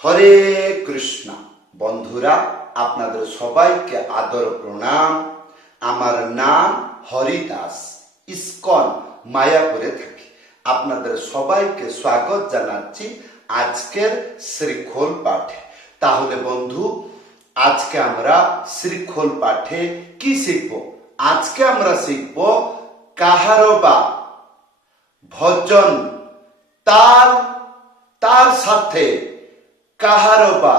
হরে কৃষ্ণ। বন্ধুরা, আপনাদের সবাইকে আদর প্রণাম। আমার নাম হরিদাস, ইস্কন মায়াপুরে থাকি। আপনাদের সবাইকে স্বাগত জানাচ্ছি আজকের শ্রীখোল পাঠে। তাহলে বন্ধু, আজকে আমরা শ্রীখোল পাঠে কি শিখব? আজকে আমরা শিখব কাহারবা, ভজন, তাল, তার সাথে কাহারবা,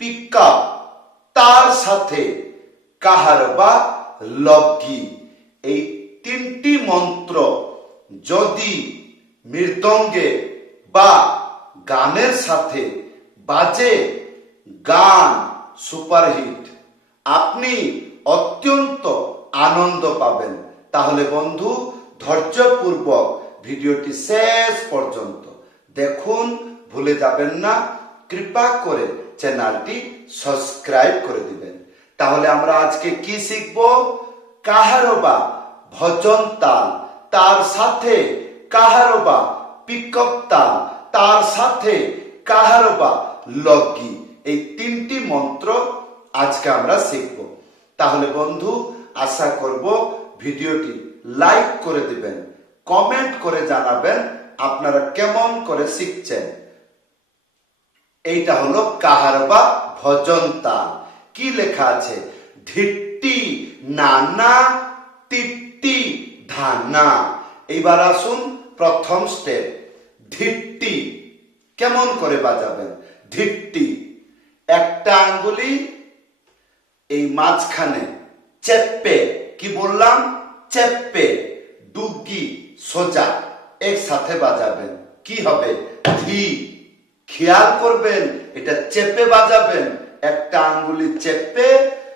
পিকআপ, তার সাথে কাহারবা, লগি। এই তিনটি মন্ত্র যদি মৃদঙ্গে বা গানের সাথে বাজে, গান সুপারহিট, আপনি অত্যন্ত আনন্দ পাবেন। তাহলে বন্ধু, ধৈর্যপূর্বক ভিডিওটি শেষ পর্যন্ত দেখুন, ভুলে যাবেন না। কৃপা করে চ্যানেলটি সাবস্ক্রাইব করে দিবেন। তাহলে আমরা আজকে কি শিখব? কাহারবা, ভজন তাল, তার সাথে কাহারবা, পিকআপ তাল, তার সাথে কাহারবা, লগি। এই তিনটি মন্ত্র আজকে আমরা শিখব। তাহলে বন্ধু, আশা করব ভিডিওটি লাইক করে দিবেন, কমেন্ট করে জানাবেন আপনারা কেমন করে শিখছেন। এইটা হলো কাহারবা, ভজন তাল। কি লেখা আছে? ধিট্টি নানা, তিট্টি ধানা। এইবার আসুন প্রথম স্টেপ, ধিট্টি। কেমন করে বাজাবেন? ধিট্টি, একটা আঙ্গুলি এই মাঝখানে চেপে, কি বললাম? চেপে, ডুগি সোজা একসাথে বাজাবেন। কি হবে? ধি। খেয়াল করবেন, এটা চেপে বাজাবেন। একটা আঙ্গুলি চেপে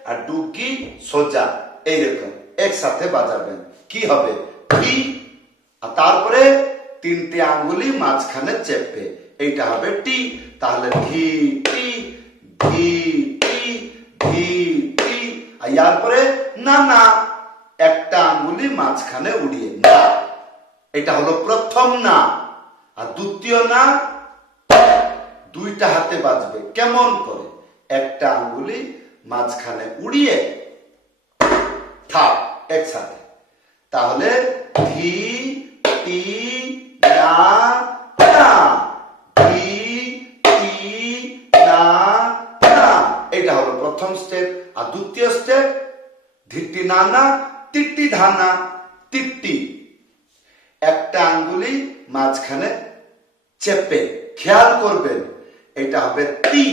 আর ডুগি সোজা এইরকম একসাথে বাজাবেন। কি হবে? ধি। আর তারপরে তিনটি আঙ্গুলি মাঝখানে চেপে, এইটা হবে টি। তাহলে ধি টি, ধি টি, ধি টি। আর ইয়ার পরে না না, একটা আঙ্গুলি মাঝখানে উড়িয়ে না। এটা হলো প্রথম না। আর দ্বিতীয় না, দুইটা হাতে বাজবে। কেমন করে? একটা আঙ্গুলি মাঝখানে উড়িয়ে থাক একসাথে। তাহলে ধি টি না না, ধি টি না না। এটা হলো প্রথম স্টেপ। আর দ্বিতীয় স্টেপ, ধিট্টি নানা, তিট্টি ধানা, তিট্টি। একটা আঙ্গুলি মাঝখানে চেপে, খেয়াল করবেন, এটা হবে টি।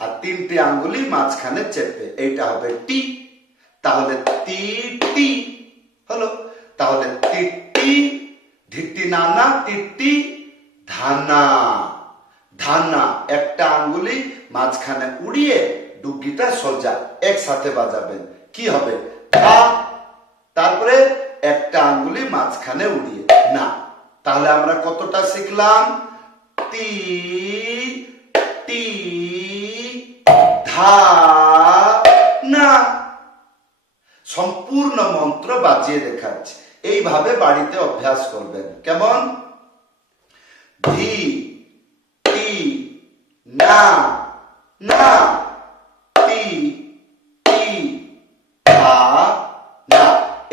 আর তিনটি আঙ্গুলি মাঝখানে চেপে, এইটা হবে টি। তাহলে টি টি হলো। তাহলে তিট্টি, ধিট্টি নানা, তিট্টি ধানা। ধানা, একটা আঙ্গুলি মাঝখানে উড়িয়ে ডুগিটা সোজা একসাথে বাজাবেন। কি হবে? ধা। তারপরে একটা আঙ্গুলি মাঝখানে উড়িয়ে না। তাহলে আমরা কতটা শিখলাম? তি টি ধা না। সম্পূর্ণ মন্ত্র বাজিয়ে দেখাচ্ছে। এইভাবে বাড়িতে অভ্যাস করবেন। কেমন? ধি টি না না, টি টি ধা না।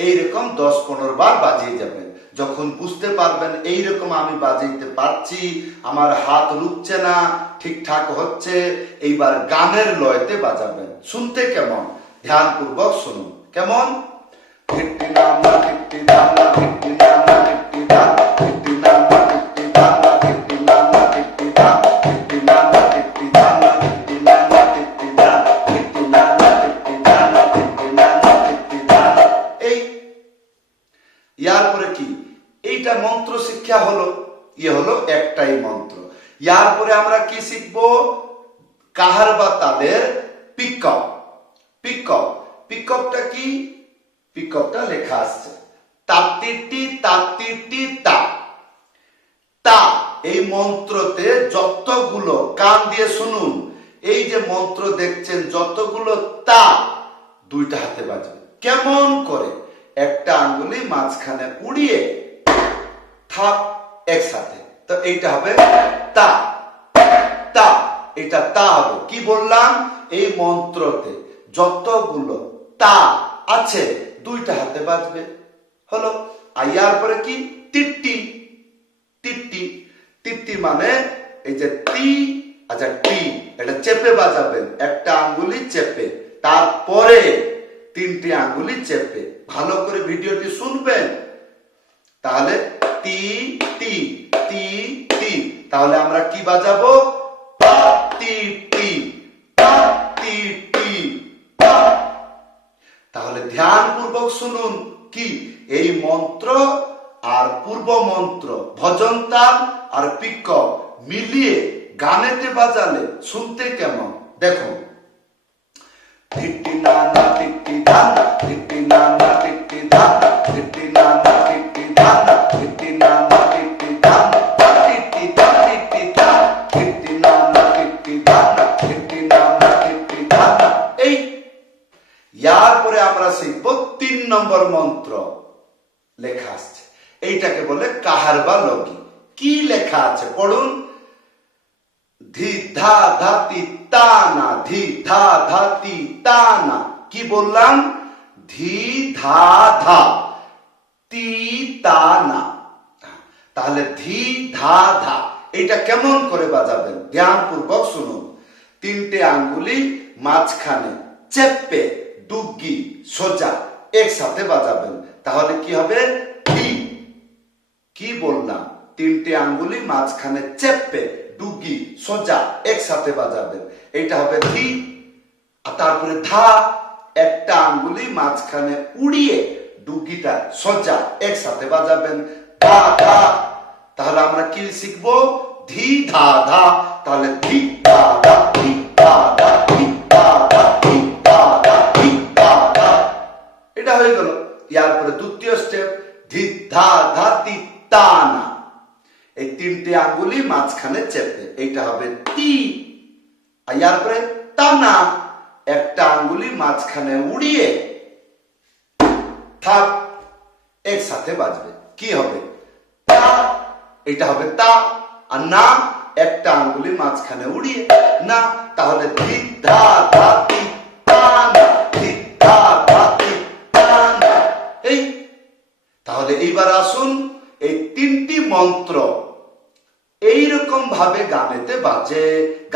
এইরকম 10-15 বার বাজিয়ে যাবেন। যখন বুঝতে পারবেন এইরকম আমি বাজাইতে পারছি, আমার হাত রুখছে না, ঠিকঠাক হচ্ছে, এইবার গানের লয়তে বাজাবেন। শুনতে কেমন? ধ্যানপূর্বক শুনুন। কেমন? ধিট্টি নানা, ধিট্টি ধানা, ধিট্টি নানা, ধিট্টি ধা, ধিট্টি নানা, ধিট্টি ধানা, ধিট্টি নানা, ধিট্টি ধা, ধিট্টি নানা, ধিট্টি ধানা, ধিট্টি নানা, ধিট্টি ধা, ধিট্টি নানা, ধিট্টি ধানা, ধিট্টি নানা, ধিট্টি ধা। এই ইয়ার পরে কি? এইটা মন্ত্র শিক্ষা হলো। ইয়ে হলো একটাই মন্ত্র। ইয়ার পরে আমরা কি শিখবো? কাহারবা তালের পিকআপ। পিকআপ, পিকআপটা কি? পিকআপটা লেখা আসছে তাতিটি তাতিটি তা। তা, এই মন্ত্রতে যতগুলো, কান দিয়ে শুনুন, এই যে মন্ত্র দেখছেন যতগুলো তা, দুইটা হাতে বাজবে। কেমন করে? একটা আঙ্গুলি মাঝখানে উড়িয়ে থাপ একসাথে। তো এইটা হবে তা তা। এটা তা হবে। কি বললাম, এই মন্ত্রতে যতগুলো তা আছে দুইটা হাতে বাজবে, হলো। আর ইয়ার পরে কি, টিটি, টিটি, টিটি মানে এই যে টি, আচ্ছা টি, এটা চেপে বাজাবেন, একটা আঙ্গুলি চেপে, তারপরে তিনটি আঙ্গুলি চেপে। ভালো করে ভিডিওটি শুনবেন, তাহলে টি টি টি টি, তাহলে আমরা কি বাজাবো, তা টি টি, তা টি টি, তা। তাহলে ধ্যান পূর্বক শুনুন, কি এই মন্ত্র আর পূর্ব মন্ত্র, ভজন তাল আর পিকক মিলিয়ে গানেতে বাজালে শুনতে কেমন দেখুন। টিটি নানা টিটি ধানা, টিটি নানা টিটি ধানা, টিটি নানা টিটি ধানা, টিটি নানা টিটি ধানা, টিটি টিটি তা, টিটি নানা টিটি ধানা, টিটি নানা টিটি ধানা। এই ইয়ার পরে আমরা শিখব 3 নম্বর মন্ত্র, লেখা আছে, এইটাকে বলে কাহারবা লগি। কি লেখা আছে পড়ুন, ধি ধা ধাতি তানা, ধি ধা ধাতি তানা। কি বললাম, ধি ধা ধা তি তানা। তাহলে ধি ধা ধা এটা কেমন করে বাজাবেন, ধ্যান পূর্বক শুনুন। 3টে আঙ্গুলি মাঝখানে চেপে ডুগি সোজা একসাথে বাজাবেন, তাহলে কি হবে, ধি। কি বললাম, 3টে আঙ্গুলি মাঝখানে চেপে ডুগি সোজা একসাথে বাজাবেন, এটা হবে ধি। আর তারপরে ধা, একটা আঙ্গুলি মাঝখানে উড়িয়ে ডুগিটা সোজা একসাথে বাজাবেন, ধা ধা। তাহলে আমরা কি শিখবো, ধি ধা ধা। তাহলে ধি ধা ধা, ধি ধা ধা, ধি ধা ধা, ধি ধা ধা, ধি ধা ধা। এটা হয়ে গেল। ইয়ার পরে দ্বিতীয় স্টেপ, ধি ধা ধা তি তানা। এই 3টে আঙ্গুলি মাঝখানে চেপে, এইটা হবে তি। আর ইয়ার পরে তানা, একটা আঙ্গুলি মাঝখানে উড়িয়ে থাপ একসাথে বাজবে, কি হবে, তা। এটা হবে তা। আর না, একটা আঙ্গুলি মাঝখানে উড়িয়ে না, তাহলে ধি ধা ধা তি তানা, ধি ধা ধা তি তানা। এই তাহলে এইবার আসুন, এই 3টি মন্ত্র এইরকম ভাবে গানেতে বাজে,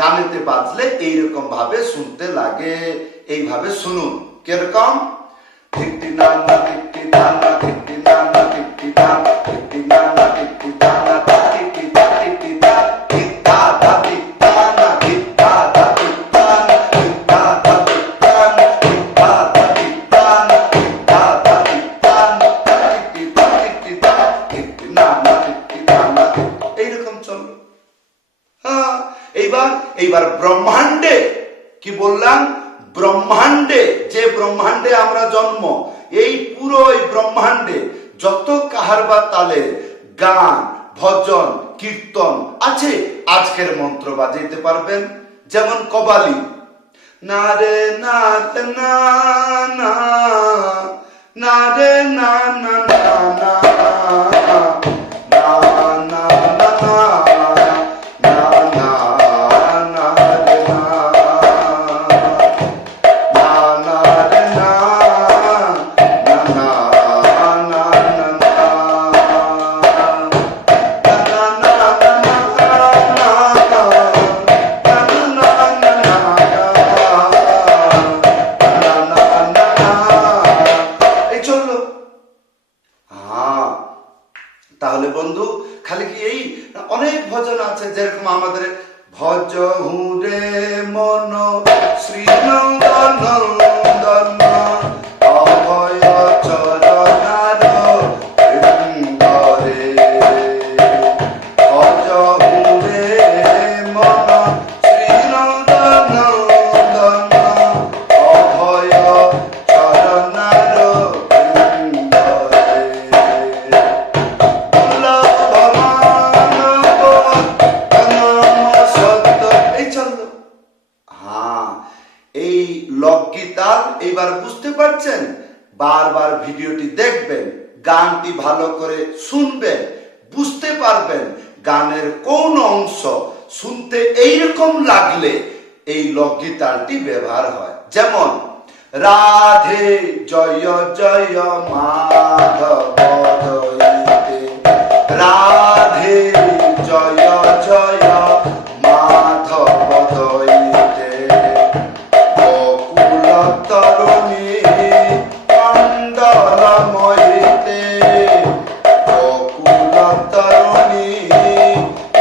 গানেতে বাজলে এইরকম ভাবে শুনতে লাগে। এইভাবে শুনুন, কিরকম, টিটি নানা টিটি ধানা, টিটি নানা টিটি ধানা, টিটি নানা টিটি ধানা, টিটি টিটি তা, টিটা ধাতি তানা, টিটা ধাতি তানা, টিটা ধাতি তানা, টিটা ধাতি তানা, টিটা ধাতি তানা, টিটি টিটি তা, টিটি নানা টিটি ধানা। এইরকম চলবে। হ্যাঁ, এইবার ব্রহ্মাণ্ডে কি বললাম, ব্রহ্মাণ্ডে, যে ব্রহ্মাণ্ডে আমরা জন্ম, এই পুরো এই ব্রহ্মাণ্ডে যত কাহারবা তালের গান, ভজন, কীর্তন আছে, আজকের মন্ত্র বাজাইতে পারবেন। যেমন কবালি, না রে না না না, না রে না না না না, তাহলে বন্ধু, খালি কি এই, অনেক ভজন আছে, যেরকম আমাদের ভজ হুরে মন শ্রী নন্দন নন্দন অভয় চরণার বৃন্দরে, ভজ হুরে মন শ্রী নন্দন নন্দন অভয় চরণার বৃন্দরে। এই লোকগীতাল এইবার বুঝতে পারছেন, বারবার ভিডিওটি দেখবেন, গানটি ভালো করে শুনবেন, বুঝতে পারবেন গানের কোন অংশ শুনতে এইরকম লাগলে এই লগ্নি তালটি ব্যবহার হয়। যেমন রাধে জয় জয় মাধব দয়িতে, রাধে জয় জয় মাধব দয়িতে, গোকুল তরুণী মণ্ডল মহিতে, গোকুল তরুণী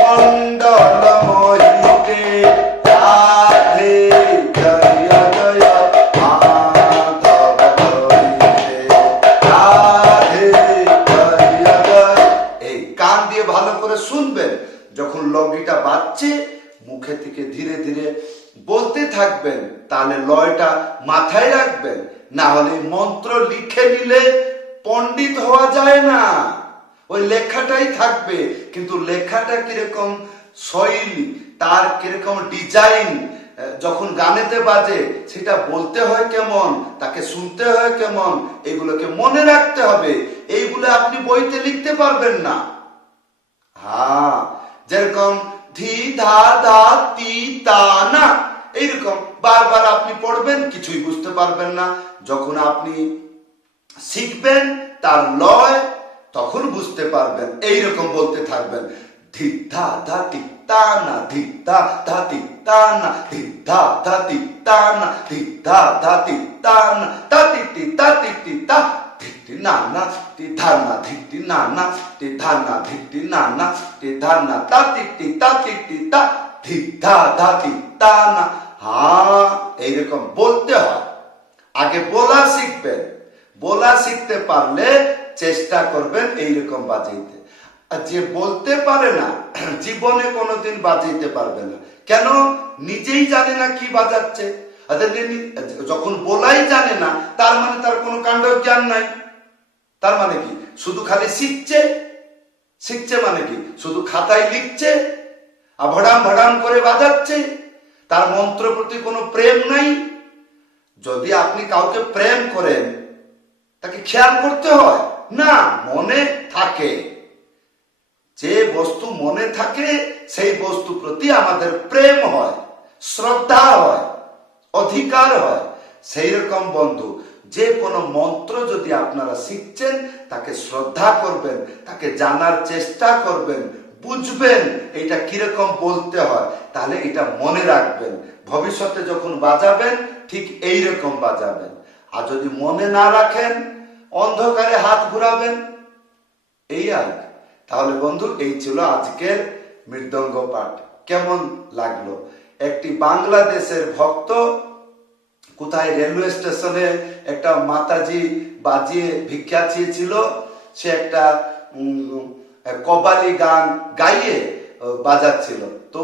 মণ্ডল মহিতে, রাধে জয় জয় মাধব দয়িতে, রাধে জয় জয়। এই কান দিয়ে ভালো করে শুনবেন, যখন লগ্নিটা বাজছে মুখে থেকে ধীরে ধীরে বলতে থাকবেন, তাহলে লয়টা মাথায় রাখবেন। না হলে মন্ত্র লিখে নিলে পণ্ডিত হওয়া যায় না, ওই লেখাটাই থাকবে, কিন্তু লেখাটা কিরকম শৈলী, তার কিরকম ডিজাইন, যখন গানেতে বাজে সেটা বলতে হয় কেমন, তাকে শুনতে হয় কেমন, এগুলোকে মনে রাখতে হবে। এইগুলো আপনি বইতে লিখতে পারবেন না। হ্যাঁ, যেরকম ধি ধা ধা তি তা না, এইরকম বারবার আপনি পড়বেন, কিছুই বুঝতে পারবেন না। যখন আপনি শিখবেন তার লয়, তখন বুঝতে পারবেন। এইরকম বলতে থাকবেন, ধি ধা ধা তি তা না, ধি ধা ধা তি তা না, ধি ধা ধা তি তা না, ধি ধা ধা তি তা না, তা তি তি তা তি তি তা, ধিটি না না তি ধা না, ধিটি না না তি ধা না, ধিটি না না তি ধা না, তা তি তি তা তি তি তা, ধি ধা ধা তি তা না। হ্যাঁ, এইরকম বলতে হয়। আগে বলা শিখবেন, বলা শিখতে পারলে চেষ্টা করবেন এইরকম বাজাইতে। আর যে বলতে পারে না, জীবনে কোনোদিন বাজাইতে পারবে না। কেন? নিজেই জানে না কি বাজাচ্ছে। যখন বলাই জানে না, তার মানে তার কোনো কাণ্ড জ্ঞান নাই। তার মানে কি? শুধু খালি শিখছে। শিখছে মানে কি? শুধু খাতায় লিখছে আর ভড়াম ভড়াম করে বাজাচ্ছে, তার মন্ত্র প্রতি কোনো প্রেম নাই। যদি আপনি কাউকে প্রেম করেন, তাকে খেয়াল করতে হয় না, মনে থাকে। যে বস্তু মনে থাকে সেই বস্তু প্রতি আমাদের প্রেম হয়, শ্রদ্ধা হয়, অধিকার হয়। সেই রকম বন্ধু, যে কোনো মন্ত্র যদি আপনারা শিখছেন, তাকে শ্রদ্ধা করবেন, তাকে জানার চেষ্টা করবেন, বুঝবেন এটা কিরকম বলতে হয়, তাহলে এটা মনে রাখবেন। ভবিষ্যতে যখন বাজাবেন ঠিক এইরকম বাজাবেন। আর যদি মনে না রাখেন, অন্ধকারে হাত ঘুরাবেন, এই আর। তাহলে বন্ধু, এই ছিল আজকের মৃদঙ্গ পাঠ। কেমন লাগলো? একটি বাংলাদেশের ভক্ত কোথায় রেলওয়ে স্টেশনে একটা মাতাজি বাজিয়ে ভিক্ষা চেয়েছিল, সে একটা কবালি গান গাইয়ে বাজাচ্ছিল। তো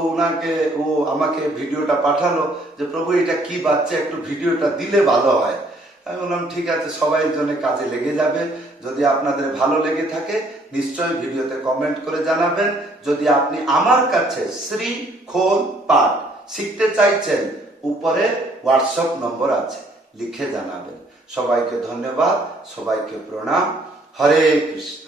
ও আমাকে ভিডিওটা পাঠালো যে প্রভু এটা কি বাজছে, একটু ভিডিওটা দিলে ভালো হয়। আমি বললাম ঠিক আছে, সবাই জন্য কাজে লেগে যাবে। যদি আপনাদের ভালো লেগে থাকে নিশ্চয়ই ভিডিওতে কমেন্ট করে জানাবেন। যদি আপনি আমার কাছে শ্রী খোল পাঠ শিখতে চাইছেন, উপরে হোয়াটসঅ্যাপ নম্বর আছে, লিখে জানাবেন। সবাইকে ধন্যবাদ, সবাইকে প্রণাম। হরে কৃষ্ণ।